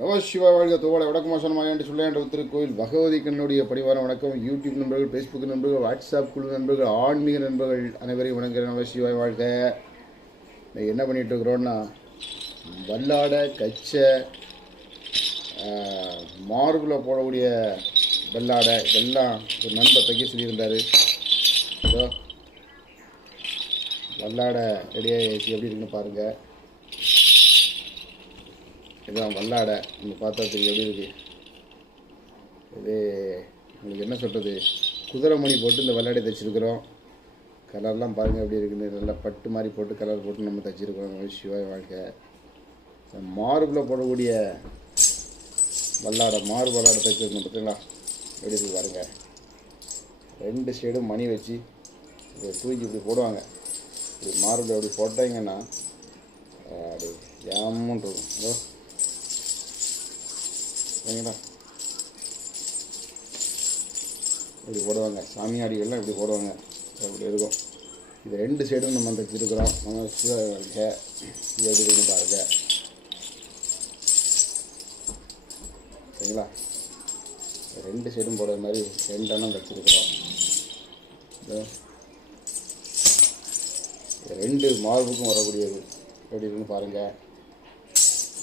நமசிவாய வாழ்க தோவலை வடக்குமாசனமாக என்று சொல்ல என்ற திருக்கோயில் பகவதி கண்ணுடைய பணிவான வணக்கம். யூடியூப் நண்பர்கள், ஃபேஸ்புக் நண்பர்கள், வாட்ஸ்அப் குழு நண்பர்கள், ஆன்மீக நண்பர்கள் அனைவரையும் வணங்குகிற நமசிவாய வாழ்க. என்ன பண்ணிகிட்டு இருக்கிறோன்னா, வல்லாடை கச்சை மார்பில் போடக்கூடிய வெள்ளாடை இதெல்லாம் ஒரு நண்பர் தைக்க சொல்லியிருந்தார். இதோ வல்லாடை ரெடியாக எப்படி இருக்குன்னு பாருங்கள். இதுதான் வல்லாடை. நீங்கள் பார்த்தா தெரியும் எப்படி இருக்குது. இது உங்களுக்கு என்ன சொல்கிறது, குதிரைமணி போட்டு இந்த வல்லாடை தைச்சிருக்கிறோம். கலர்லாம் பாருங்கள் எப்படி இருக்குன்னு. நல்லா பட்டு மாதிரி போட்டு கலர் போட்டு நம்ம தைச்சிருக்கிறோம். சிவாய வாழ்க்கை. மார்பில் போடக்கூடிய வல்லாடை, மார்பு வல்லாடை தைச்சிருக்கோம் பார்த்தீங்களா, எப்படி இருக்குது பாருங்கள். 2 சைடும் மணி வச்சு இதை தூக்கி இப்படி போடுவாங்க. இப்படி மார்பில் அப்படி போட்டாங்கன்னா அப்படி ஜாமுன் இருக்கும். இதோ சரிங்களா, இப்படி போடுவாங்க. சாமியாடிகள்லாம் இப்படி போடுவாங்க, அப்படி இருக்கும். இது 2 சைடும் நம்ம தைச்சிருக்கிறோம். நம்ம இது எப்படி இருக்குன்னு பாருங்கள். சரிங்களா, 2 சைடும் போடுற மாதிரி 2 எண்ணம் தைச்சிருக்கிறோம். 2 மார்புக்கும் வரக்கூடியது எப்படி இருக்குன்னு பாருங்கள்.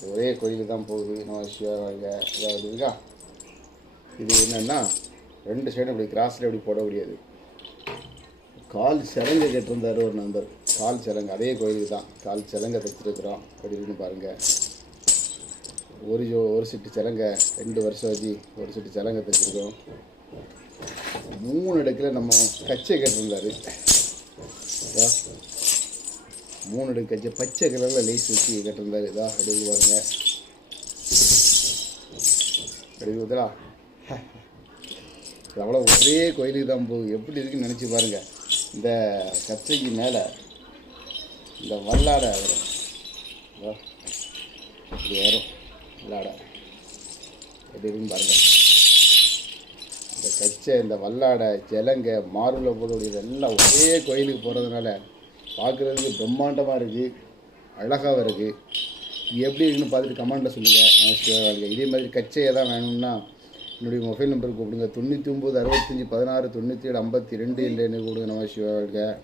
ஒரே கோயிலுக்கு தான் போகுது. நம்ம சிவாங்க இதாவது இருக்கா. இது என்னென்னா 2 சைடும் இப்படி கிராஸில் இப்படி போடக்கூடியது. கால் சிலங்கை கேட்டிருந்தார் ஒரு நண்பர். கால் சிலங்கை அதே கோயிலுக்கு தான் கால் சிலங்கை தைச்சிருக்கிறோம். எப்படி இருக்குன்னு பாருங்கள். ஒரு செட்டு சிலங்கை 2 வருஷம் வச்சு ஒரு செட்டு சிலங்கை தைச்சிருக்கோம். 3 இடத்துல நம்ம கச்சை கேட்டிருந்தார். 3 அடுக்கு கச்சை பச்சை கலரில் லேஸ் வச்சு கட்டிருந்தார். இதாக அடுக்கு பாருங்கள். அடுக்குதா அவ்வளோ ஒரே கோயிலுக்கு தான் போகுது. எப்படி இருக்குன்னு நினச்சி பாருங்கள். இந்த கச்சைக்கு மேலே இந்த வல்லாடை வரும். இப்படி வரும் வல்லாடை. எப்படி இருக்குன்னு பாருங்கள். இந்த கச்சை, இந்த வல்லாடை, ஜலங்கை, மார்பில் போடக்கூடியது எல்லாம் ஒரே கோயிலுக்கு போகிறதுனால பார்க்குறதுக்கு பிரம்மாண்டமாக இருக்குது, அழகாகவும் இருக்குது. எப்படி இருக்குன்னு பார்த்துட்டு கமெண்ட்டில் சொல்லுங்கள். நமஸ்காரம். இதே மாதிரி கச்சையை தான் வேணும்னா என்னுடைய மொபைல் நம்பருக்கு கூப்பிடுங்க. 99 65 16 97 52 இல்லைன்னு கூப்பிடுங்க. நமஸ்காரம்.